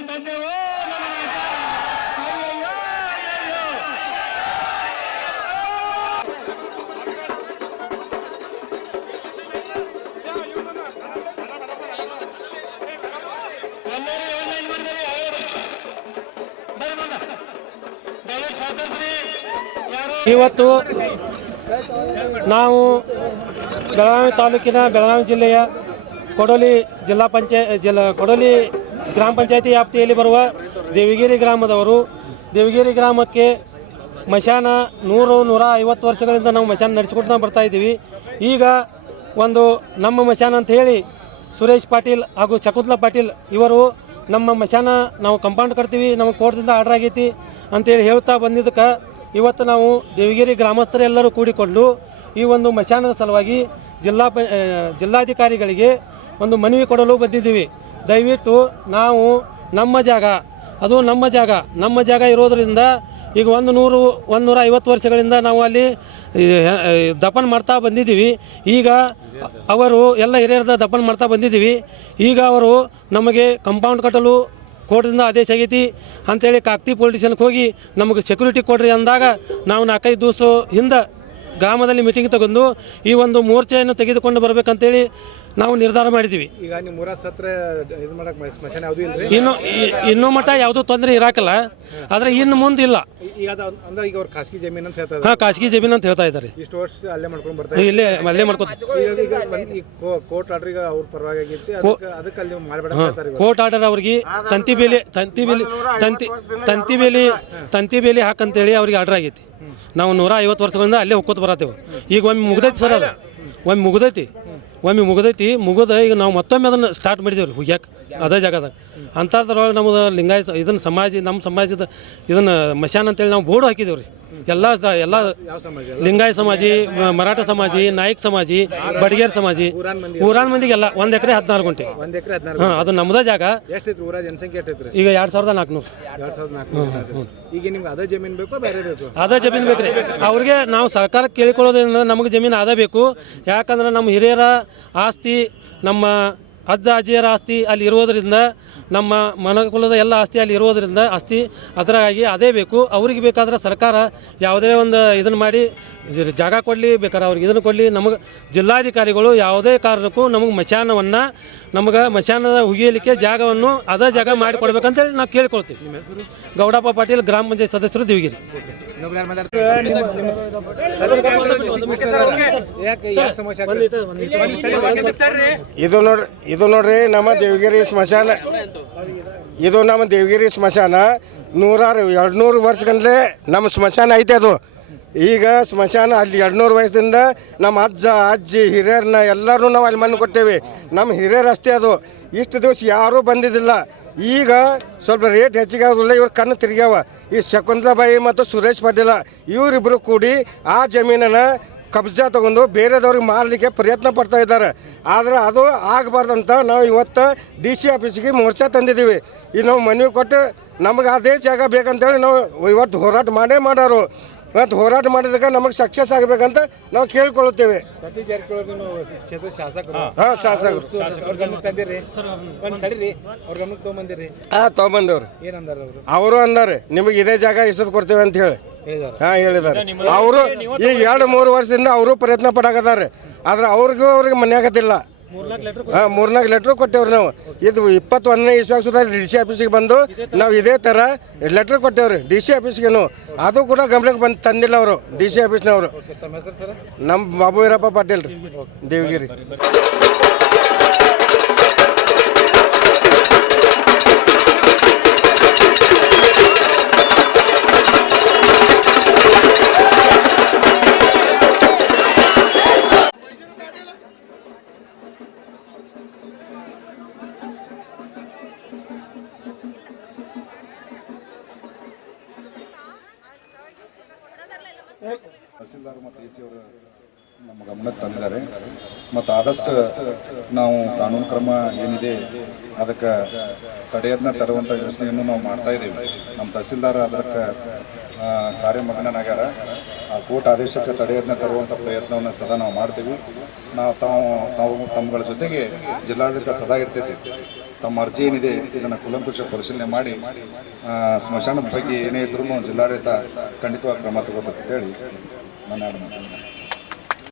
ಆಫೀಸ್ಗೆ ತಂದೆವು ಇವತ್ತು ನಾವು ಬೆಳಗಾವಿ ತಾಲೂಕಿನ ಬೆಳಗಾವಿ ಜಿಲ್ಲೆಯ ಕೊಡೋಲಿ ಜಿಲ್ಲಾ ಪಂಚಾಯತ್ ಜಿಲ್ಲಾ ಕೊಡೋಲಿ ಗ್ರಾಮ ಪಂಚಾಯತಿ ವ್ಯಾಪ್ತಿಯಲ್ಲಿ ಬರುವ ದೇವಿಗಿರಿ ಗ್ರಾಮದವರು, ದೇವಿಗಿರಿ ಗ್ರಾಮಕ್ಕೆ ಮಶಾನ ನೂರು, ನೂರ ಐವತ್ತು ವರ್ಷಗಳಿಂದ ನಾವು ಮಶಾನ ನಡೆಸಿಕೊಡ್ತಾ ಬರ್ತಾ ಇದ್ದೀವಿ. ಈಗ ಒಂದು ನಮ್ಮ ಮಶಾನ ಅಂತ ಹೇಳಿ ಸುರೇಶ್ ಪಾಟೀಲ್ ಹಾಗೂ ಶಕುಂತಲಾ ಪಾಟೀಲ್ ಇವರು ನಮ್ಮ ಮಶಾನ ನಾವು ಕಂಪೌಂಡ್ ಕಟ್ತೀವಿ ನಮ್ಮ ಕೋರ್ಟ್ದಿಂದ ಆರ್ಡರ್ ಆಗೈತಿ ಅಂತೇಳಿ ಹೇಳ್ತಾ ಬಂದಿದ್ದಕ್ಕೆ ಇವತ್ತು ನಾವು ದೇವಗಿರಿ ಗ್ರಾಮಸ್ಥರೆಲ್ಲರೂ ಕೂಡಿಕೊಂಡು ಈ ಒಂದು ಮಶಾನದ ಸಲುವಾಗಿ ಜಿಲ್ಲಾ ಜಿಲ್ಲಾಧಿಕಾರಿಗಳಿಗೆ ಒಂದು ಮನವಿ ಕೊಡಲು ಬಂದಿದ್ದೀವಿ. ದಯವಿಟ್ಟು ನಾವು ನಮ್ಮ ಜಾಗ, ಅದು ನಮ್ಮ ಜಾಗ ನಮ್ಮ ಜಾಗ ಇರೋದರಿಂದ ಈಗ ಒಂದು ನೂರು, ಒಂದು ನೂರ ಐವತ್ತು ವರ್ಷಗಳಿಂದ ನಾವು ಅಲ್ಲಿ ದಪನ್ ಮಾಡ್ತಾ ಬಂದಿದ್ದೀವಿ. ಈಗ ಅವರು ಎಲ್ಲ ಹಿರಿಯರದ ದಫನ್ ಮಾಡ್ತಾ ಬಂದಿದ್ದೀವಿ. ಈಗ ಅವರು ನಮಗೆ ಕಂಪೌಂಡ್ ಕಟ್ಟಲು ಕೋರ್ಟಿಂದ ಆದೇಶ ಆಗೈತಿ. ಅಂತೇಳಿ ಕಾಕ್ತಿ ಪೊಲೀಸ್ ಸ್ಟೇಷನ್ಗೆ ಹೋಗಿ ನಮಗೆ ಸೆಕ್ಯೂರಿಟಿ ಕೊಡ್ರಿ ಅಂದಾಗ ನಾವು ನಾಲ್ಕೈದು ದಿವಸ ಹಿಂದೆ ಗ್ರಾಮದಲ್ಲಿ ಮೀಟಿಂಗ್ ತಗೊಂಡು ಈ ಒಂದು ಮೋರ್ಚೆಯನ್ನು ತೆಗೆದುಕೊಂಡು ಬರಬೇಕಂತೇಳಿ ನಾವು ನಿರ್ಧಾರ ಮಾಡಿದ್ದೀವಿ. ಈಗ ನಿಮ್ಮ ಸತ್ರೆ ಸತ್ರ ಇದು ಮಾಡಕ್ ಸ್ಮಶಾನ ಯಾವ್ದು ಇಲ್ರಿ? ಇನ್ನು ಈ- ಇನ್ನೂ ಮಟ್ಟ ಯಾವುದೂ ತೊಂದರೆ ಇರಾಕಲ್ಲ. ಆದ್ರೆ ಇನ್ನು ಮುಂದೆ ಇಲ್ಲ. ಈಗ ಅದು ಅಂದ್ರೆ ಈಗ ಅವ್ರ ಖಾಸಗಿ ಜಮೀನು ಅಂತ ಹೇಳ್ತಾರೆ ಹಾಂ ಖಾಸಗಿ ಜಮೀನು ಅಂತ ಹೇಳ್ತಾ ಇದ್ದಾರೆ ಇಷ್ಟು ವರ್ಷ ಅಲ್ಲೇ ಮಾಡ್ಕೊಂಡು ಬರ್ತಾರೆ ಇಲ್ಲೇ ಅಲ್ಲೇ ಮಾಡ್ಕೊತ ಈಗ ಈಗ ಬಂದ್- ಈ ಕೋರ್ಟ್ ಆರ್ಡರ್ ಈಗ ಅವ್ರ ಪರವಾಗಿ ಆಗೈತಿ ಅದಕ್ಕೆ ಅದಕ್ಕೆ ಅಲ್ಲಿ ಮಾಡಬೇಡ ಅಂತ ಹೇಳ್ತಾರೆ ಇವಾಗ. ಕೋರ್ಟ್ ಆರ್ಡರ್ ಅವ್ರಿಗೆ ತಂತಿ ಬೇಲಿ ತಂತಿ ಬೇಲಿ ತಂತಿ ತಂತಿ ಬೇಲಿ ತಂತಿ ಬೇಲಿ ಹಾಕಂತೇಳಿ ಅವ್ರಿಗೆ ಆರ್ಡರ್ ಆಗೈತಿ. ನಾವು ನೂರ ಐವತ್ತು ವರ್ಷಗಳಿಂದ ಅಲ್ಲೇ ಹೋಗ್ಕೋತ ಬರತ್ತೇವೆ. ಈಗ ಒಮ್ಮೆ ಮುಗ್ದೈತಿ ಸರ್ ಅದು. ಒಮ್ಮೆ ಮುಗ್ದೈತಿ. ಒಮ್ಮೆ ಮುಗ್ದೈತಿ, ಮುಗಿದ ಈಗ ನಾವು ಮತ್ತೊಮ್ಮೆ ಅದನ್ನು ಸ್ಟಾರ್ಟ್ ಮಾಡಿದೇವ್ರಿ, ಹುಗ್ಯಾಕೆ, ಅದೇ ಜಾಗದಾಗ. ಅಂಥದ್ರೊಳಗೆ ನಮ್ಮದು ಲಿಂಗಾಯ ಇದನ್ನು ಸಮಾಜ ನಮ್ಮ ಸಮಾಜದ ಇದನ್ನು ಮಶಾನ್ ಅಂತೇಳಿ ನಾವು ಬೋರ್ಡು ಹಾಕಿದೇವ್ರಿ. ಎಲ್ಲ ಎಲ್ಲ ಸಮಾಜ ಲಿಂಗಾಯ ಸಮಾಜಿ ಮರಾಠ ಸಮಾಜಿ ನಾಯಕ್ ಸಮಾಜಿ ಬಡಗೇರ್ ಸಮಾಜಿ ಊರಾನ್ ಮಂದಿಗೆ ಎಲ್ಲ ಮಂದಿಗೆಲ್ಲ ಒಂದು ಎಕರೆ ಹದಿನಾರು ಗುಂಟೆ. ಹಾಂ ಅದು ನಮ್ಮದೇ ಜಾಗ. ಎಷ್ಟೈತ್ರಿ ಊರ ಜನಸಂಖ್ಯೆ ಎಷ್ಟೈತ್ರಿ ಈಗ ಎರಡು ಸಾವಿರದ ನಾಲ್ಕುನೂರು. ಈಗ ನಿಮ್ಗೆ ಅದೇ ಜಮೀನು ಬೇಕೋ ಬೇರೆ ಬೇಕು? ಅದೇ ಜಮೀನು ಬೇಕ್ರಿ. ಅವ್ರಿಗೆ ನಾವು ಸರ್ಕಾರ ಕೇಳಿಕೊಳ್ಳೋದ್ರಿಂದ ನಮಗೆ ಜಮೀನು ಅದೇ ಬೇಕು. ಯಾಕಂದ್ರೆ ನಮ್ಮ ಹಿರಿಯರ ಆಸ್ತಿ ನಮ್ಮ ಅಜ್ಜ ಅಜ್ಜಿಯರ ಆಸ್ತಿ ಅಲ್ಲಿ ಇರೋದರಿಂದ ನಮ್ಮ ಮನಕುಲದ ಎಲ್ಲ ಆಸ್ತಿ ಅಲ್ಲಿ ಇರೋದರಿಂದ ಆಸ್ತಿ ಅದರಾಗಿ ಅದೇ ಬೇಕು ಅವ್ರಿಗೆ ಬೇಕಾದ್ರೆ ಸರ್ಕಾರ ಯಾವುದೇ ಒಂದು ಇದನ್ನು ಮಾಡಿ ಜಾಗ ಕೊಡಲಿ ಬೇಕಾದ್ರೆ ಅವ್ರಿಗೆ ಇದನ್ನು ಕೊಡಲಿ ನಮಗೆ ಜಿಲ್ಲಾಧಿಕಾರಿಗಳು ಯಾವುದೇ ಕಾರಣಕ್ಕೂ ನಮಗೆ ಮಶಾನವನ್ನು ನಮಗೆ ಮಶಾನದ ಹುಗಿಯಲಿಕ್ಕೆ ಜಾಗವನ್ನು ಅದೇ ಜಾಗ ಮಾಡಿ ಕೊಡ್ಬೇಕಂತೇಳಿ ನಾವು ಕೇಳ್ಕೊಳ್ತೀವಿ ಗೌಡಪ್ಪ ಪಾಟೀಲ್ ಗ್ರಾಮ ಪಂಚಾಯತ್ ಸದಸ್ಯರು ದಿವಗಿರಿ? ಇದು ನೋಡ್ರಿ ಇದು ನೋಡ್ರಿ ನಮ್ಮ ದೇವಗಿರಿ ಸ್ಮಶಾನ. ಇದು ನಮ್ಮ ದೇವಗಿರಿ ಸ್ಮಶಾನ. ನೂರಾರು, ಎರಡುನೂರು ವರ್ಷಗಂದಲೇ ನಮ್ಮ ಸ್ಮಶಾನ ಐತೆ ಅದು. ಈಗ ಸ್ಮಶಾನ ಅಲ್ಲಿ ಎರಡುನೂರು ವಯಸ್ಸಿಂದ ನಮ್ಮ ಅಜ್ಜ, ಅಜ್ಜಿ, ಹಿರಿಯರನ್ನ ಎಲ್ಲರೂ ನಾವು ಅಲ್ಲಿ ಮಣ್ಣು ಕೊಟ್ಟೇವೆ. ನಮ್ಮ ಹಿರಿಯರು ಅಷ್ಟೇ ಅದು. ಇಷ್ಟು ದಿವಸ ಯಾರೂ ಬಂದಿದ್ದಿಲ್ಲ. ಈಗ ಸ್ವಲ್ಪ ರೇಟ್ ಹೆಚ್ಚಿಗೆ ಆಗೋದಿಲ್ಲ ಇವ್ರ ಕಣ್ಣು ತಿರ್ಗ್ಯಾವ. ಈ ಶಕುಂತಲಾಬಾಯಿ ಮತ್ತು ಸುರೇಶ್ ಪಾಟೀಲ ಇವರಿಬ್ಬರು ಕೂಡಿ ಆ ಜಮೀನನ್ನು ಕಬ್ಜಾ ತಗೊಂಡು ಬೇರೆದವ್ರಿಗೆ ಮಾರಲಿಕ್ಕೆ ಪ್ರಯತ್ನ ಪಡ್ತಾ ಇದ್ದಾರೆ. ಆದರೆ ಅದು ಆಗಬಾರ್ದಂತ ನಾವು ಇವತ್ತು ಡಿ ಸಿ ಆಫೀಸಿಗೆ ಮೋರ್ಚಾ ತಂದಿದ್ದೀವಿ. ಈಗ ನಾವು ಮನವಿ ಕೊಟ್ಟು ನಮಗೆ ಅದೇ ಜಾಗ ಬೇಕಂತೇಳಿ ನಾವು ಇವತ್ತು ಹೋರಾಟ ಮಾಡೇ ಮಾಡೋರು. ಇವತ್ತು ಹೋರಾಟ ಮಾಡಿದಾಗ ನಮಗೆ ಸಕ್ಸಸ್ ಆಗಬೇಕಂತ ನಾವು ಶಾಸಕರು. ಹಾಂ ಶಾಸಕರು. ಹಾಂ ತೊಗೊಂಬಂದವ್ರು. ಅವರು? ಅಂದಾರೆ ನಿಮಗೆ ಇದೇ ಜಾಗ ಇಸದ್ ಕೊಡ್ತೇವೆ ಅಂತ ಹೇಳಿ. ಹಾಂ ಹೇಳಿದ್ದಾರೆ. ಅವರು ಈಗ ಎರಡು ಮೂರು ವರ್ಷದಿಂದ ಅವರು ಪ್ರಯತ್ನ ಪಡಾಕತ್ತಾರೆ. ಆದ್ರೆ ಅವ್ರಿಗೂ ಅವ್ರಿಗೆ ಮನೆಯಾಗತ್ತಿಲ್ಲ ಹಾಂ ಮೂರ್ನಾಲ್ಕು ಲೆಟ್ರ್ ಕೊಟ್ಟೇವ್ರಿ ನಾವು. ಇದು ಇಪ್ಪತ್ತೊಂದನೇ ಇಸ್ವಿಯಾಗ ಸುಧಾರ ಡಿ ಸಿ ಆಫೀಸಿಗೆ ಬಂದು ನಾವು ಇದೇ ಥರ ಲೆಟ್ರ್ ಕೊಟ್ಟೇವ್ರಿ. ಡಿ ಸಿ ಆಫೀಸ್ಗೇನು. ಅದು ಕೂಡ ಗಮನಕ್ಕೆ ಬಂದು ತಂದಿಲ್ಲ ಅವರು ಡಿ ಸಿ ಆಫೀಸ್ನವರು. ತಮ್ಮ ಹೆಸರು ಸರ್? ನಮ್ಮ ಬಾಬು ವೀರಪ್ಪ ಪಾಟೀಲ್ ರೀ ದೇವಗಿರಿ. ತಹಸೀಲ್ದಾರ್ ಮತ್ತು ಎ ಸಿ ಅವರು ನಮ್ಮ ಗಮನಕ್ಕೆ ತಂದಿದ್ದಾರೆ. ಮತ್ತು ಆದಷ್ಟು ನಾವು ಕಾನೂನು ಕ್ರಮ ಏನಿದೆ, ಅದಕ್ಕೆ ತಡೆಯನ್ನ ತರುವಂಥ ಯೋಚನೆಯನ್ನು ನಾವು ಮಾಡ್ತಾ ಇದ್ದೀವಿ. ನಮ್ಮ ತಹಸೀಲ್ದಾರ್ ಅದಕ್ಕೆ ಕಾರ್ಯಮಗ್ನನಾಗ್ಯಾರ. ಆ ಕೋರ್ಟ್ ಆದೇಶಕ್ಕೆ ತಡೆಯನ್ನು ತರುವಂಥ ಪ್ರಯತ್ನವನ್ನು ಸದಾ ನಾವು ಮಾಡ್ತೀವಿ. ನಾವು ತಾವು ತಾವು ತಮ್ಮಗಳ ಜೊತೆಗೆ ಜಿಲ್ಲಾಡಳಿತ ಸದಾ ಇರ್ತೈತಿ. ತಮ್ಮ ಅರ್ಜಿ ಏನಿದೆ ಇದನ್ನು ಕುಲಂಕುಷ ಪರಿಶೀಲನೆ ಮಾಡಿ ಸ್ಮಶಾನದ ಬಗ್ಗೆ ಏನೇ ಇದ್ರೂ ಜಿಲ್ಲಾಡಳಿತ ಖಂಡಿತವಾಗಿ ಕ್ರಮ ತಗೋಬೇಕಂತೇಳಿ ನನ್ನ